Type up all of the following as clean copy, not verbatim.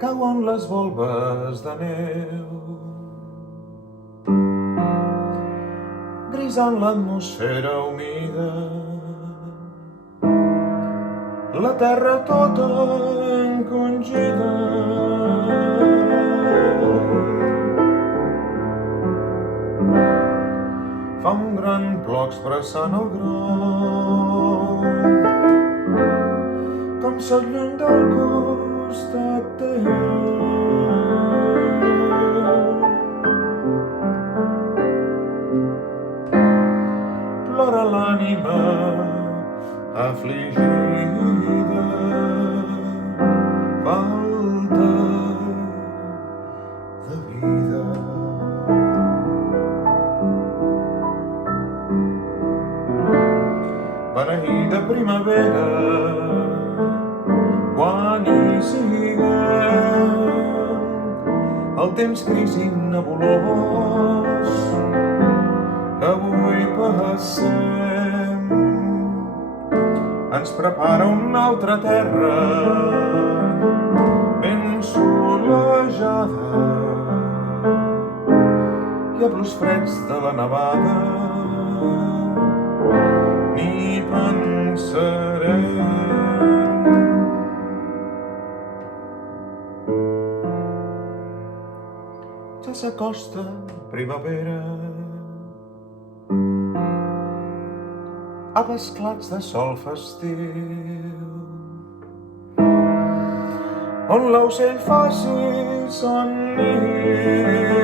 cauen les volves de neu, grisant l'atmosfera humida, la terra tota encongida. Fa un gran plor expressant el gron, com sóc lluny del costat teu. Plora l'ànima afligida, falta de vida. Beneïda primavera, quan hi siguem, el temps gris i nebulós que avui passem ens prepara una altra terra ben solejada i a plors freds de la nevada ni pensarem. Ja s'acosta primavera, amb esclats de sol festiu, on l'ocell faci son niu.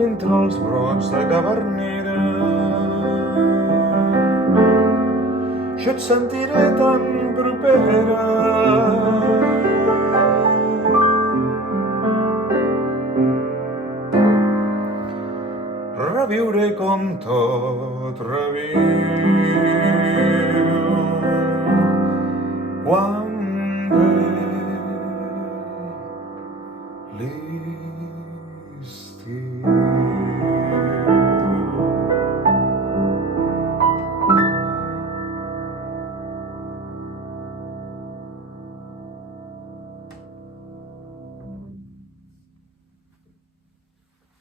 Entre els brots de cavernera jo et sentiré tan propera, reviuré com tot reviu quan